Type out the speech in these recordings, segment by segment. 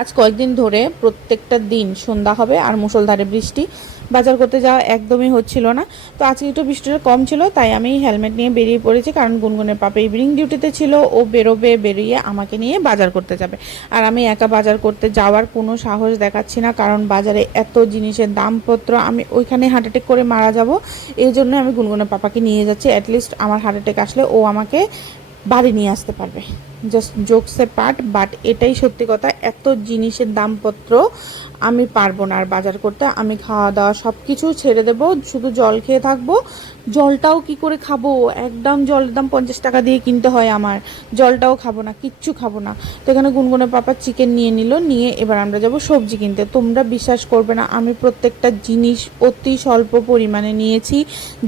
আজ কয়েকদিন ধরে প্রত্যেকটা দিন সন্ধ্যা হবে আর মুষলধারে বৃষ্টি। বাজার করতে যাওয়া একদমই হচ্ছিল না। তো আজকে একটু বৃষ্টিটা কম ছিল, তাই আমি হেলমেট নিয়ে বেরিয়ে পড়েছি, কারণ গুনগুনের পাপা ইভিনিং ডিউটিতে ছিল। ও বেরোবে, বেরিয়ে আমাকে নিয়ে বাজার করতে যাবে। আর আমি একা বাজার করতে যাওয়ার কোনো সাহস দেখাচ্ছি না, কারণ বাজারে এত জিনিসের দামপত্র, আমি ওইখানে হার্ট অ্যাটাক করে মারা যাব। এই জন্য আমি গুনগুনের পাপাকে নিয়ে যাচ্ছি। অ্যাটলিস্ট আমার হার্ট অ্যাটাক আসলে ও আমাকে বাড়ি নিয়ে আসতে পারবে। জাস্ট জোকসে পার্ট, বাট এটাই সত্যি কথা, এত জিনিসের দামপত্র আমি পারবো না আর বাজার করতে। আমি খাওয়া দাওয়া সব কিছু ছেড়ে দেবো, শুধু জল খেয়ে থাকবো। জলটাও কি করে খাবো, একদম জলের দাম 50 টাকা দিয়ে কিনতে হয় আমার। জলটাও খাবো না, কিচ্ছু খাবো না। তো এখানে গুনগুনের পাপা চিকেন নিয়ে নিল, নিয়ে এবার আমরা যাব সবজি কিনতে। তোমরা বিশ্বাস করবে না, আমি প্রত্যেকটা জিনিস অতি স্বল্প পরিমাণে নিয়েছি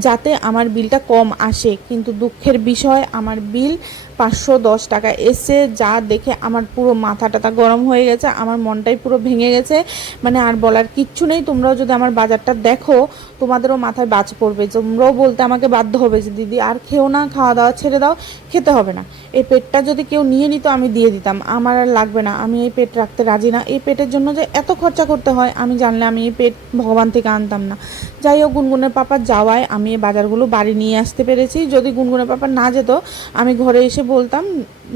যাতে আমার বিলটা কম আসে, কিন্তু দুঃখের বিষয় আমার বিল 510 টাকা এসে, যা দেখে আমার পুরো মাথা টাথা গরম হয়ে গেছে, আমার মনটাই পুরো ভেঙে গেছে। মানে আর বলার কিচ্ছু নেই। তোমরাও যদি আমার বাজারটা দেখো, তোমাদেরও মাথায় বাজ পড়বে, তোমরাও বলতে আমাকে বাধ্য হবে যে দিদি আর খেও না, খাওয়া দাওয়া ছেড়ে দাও, খেতে হবে না। এই পেটটা যদি কেউ নিয়ে নিত আমি দিয়ে দিতাম, আমার আর লাগবে না, আমি এই পেট রাখতে রাজি না। এই পেটের জন্য যে এত খরচা করতে হয়, আমি জানলে আমি এই পেট ভগবান থেকে আনতাম না। যাই হোক, গুনগুনের পাপা যাওয়ায় আমি এই বাজারগুলো বাড়ি নিয়ে আসতে পেরেছি। যদি গুনগুনের পাপা না যেত, আমি ঘরে এসে বলতাম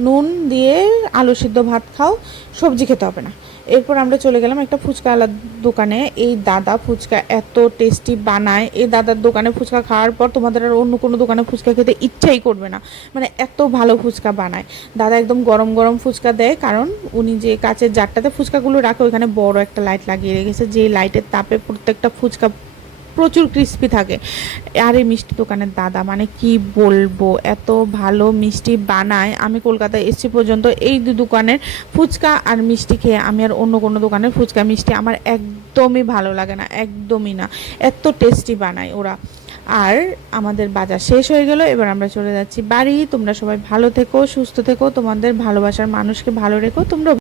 নুন দিয়ে আলু সিদ্ধ ভাত খাও, সবজি খেতে হবে না। এরপর আমরা চলে গেলাম একটা ফুচকাওয়ালার দোকানে। এই দাদা ফুচকা এত টেস্টি বানায়, এই দাদার দোকানে ফুচকা খাওয়ার পর তোমাদের আর অন্য কোনো দোকানে ফুচকা খেতে ইচ্ছাই করবে না। মানে এত ভালো ফুচকা বানায় দাদা। একদম গরম গরম ফুচকা দেয়, কারণ উনি যে কাচের জারটাতে ফুচকাগুলো রাখে ওইখানে বড় একটা লাইট লাগিয়ে রেখেছে, যে লাইটের তাপে প্রত্যেকটা ফুচকা প্রচুর ক্রিস্পি থাকে। আর এই মিষ্টি দোকানের দাদা, মানে কি বলবো, এত ভালো মিষ্টি বানায়। আমি কলকাতায় এসেছি পর্যন্ত এই দোকানের ফুচকা আর মিষ্টি খেয়ে আমি আর অন্য কোনো দোকানের ফুচকা মিষ্টি আমার একদমই ভালো লাগে না, একদমই না। এত টেস্টি বানায় ওরা। আর আমাদের বাজার শেষ হয়ে গেল, এবার আমরা চলে যাচ্ছি বাড়ি। তোমরা সবাই ভালো থেকো, সুস্থ থেকো, তোমাদের ভালোবাসার মানুষকে ভালো রেখো তোমরা।